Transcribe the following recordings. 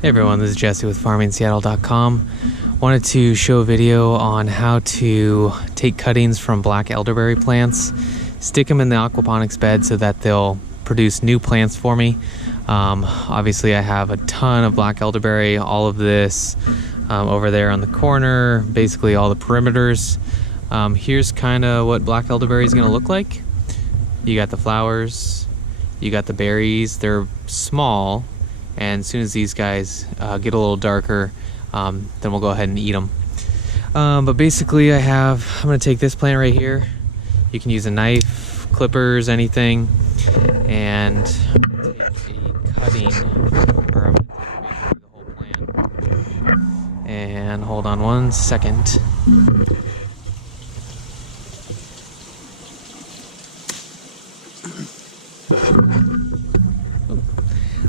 Hey everyone, this is Jesse with FarmingSeattle.com. Wanted to show a video on how to take cuttings from black elderberry plants, stick them in the aquaponics bed so that they'll produce new plants for me. Obviously I have a ton of black elderberry, all of this over there on the corner, basically all the perimeters. Here's kind of what black elderberry is going to look like. You got the flowers, you got the berries, they're small. And as soon as these guys get a little darker, then we'll go ahead and eat them. But basically I'm going to take this plant right here. You can use a knife, clippers, anything. And I'm going to take a cutting, or I'm going to take the whole plant. And hold on one second.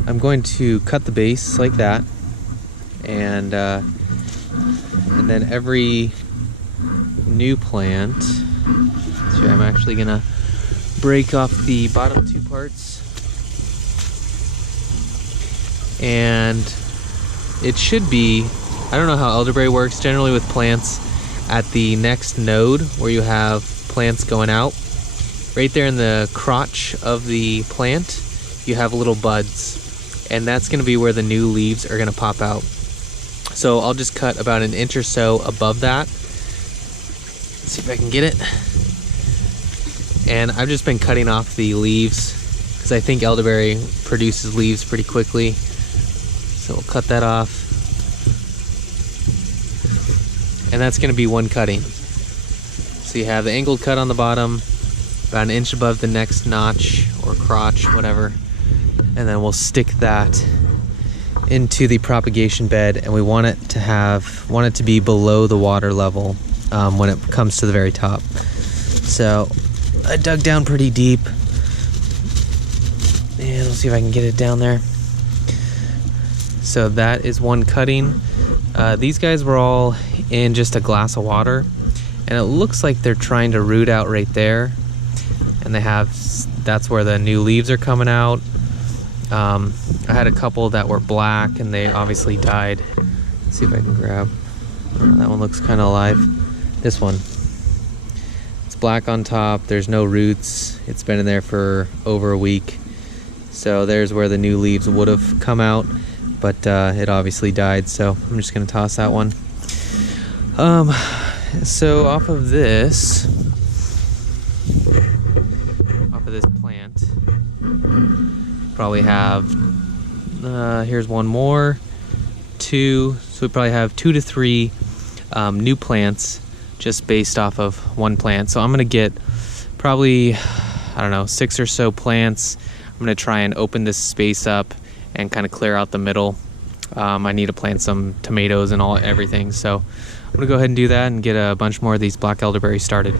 I'm going to cut the base like that, and then every new plant, so I'm actually gonna break off the bottom two parts, and it should be, I don't know how elderberry works, generally with plants at the next node where you have plants going out, right there in the crotch of the plant you have little buds. And that's going to be where the new leaves are going to pop out. So I'll just cut about an inch or so above that. Let's see if I can get it. And I've just been cutting off the leaves because I think elderberry produces leaves pretty quickly. So we'll cut that off. And that's going to be one cutting. So you have the angled cut on the bottom, about an inch above the next notch or crotch, whatever. And then we'll stick that into the propagation bed, and we want it to be below the water level when it comes to the very top. So I dug down pretty deep, and we'll see if I can get it down there. So that is one cutting. These guys were all in just a glass of water, and it looks like they're trying to root out right there, and that's where the new leaves are coming out. I had a couple that were black and they obviously died. Let's see if I can grab. That one looks kind of alive. This one. It's black on top. There's no roots. It's been in there for over a week. So there's where the new leaves would have come out, but it obviously died. So I'm just going to toss that one. So off of this plant, probably have here's one more, two, so we probably have 2 to 3 new plants just based off of one plant. So I'm gonna get probably, I don't know, 6 or so plants. I'm gonna try and open this space up and kind of clear out the middle. I need to plant some tomatoes and everything, so I'm gonna go ahead and do that and get a bunch more of these black elderberry started.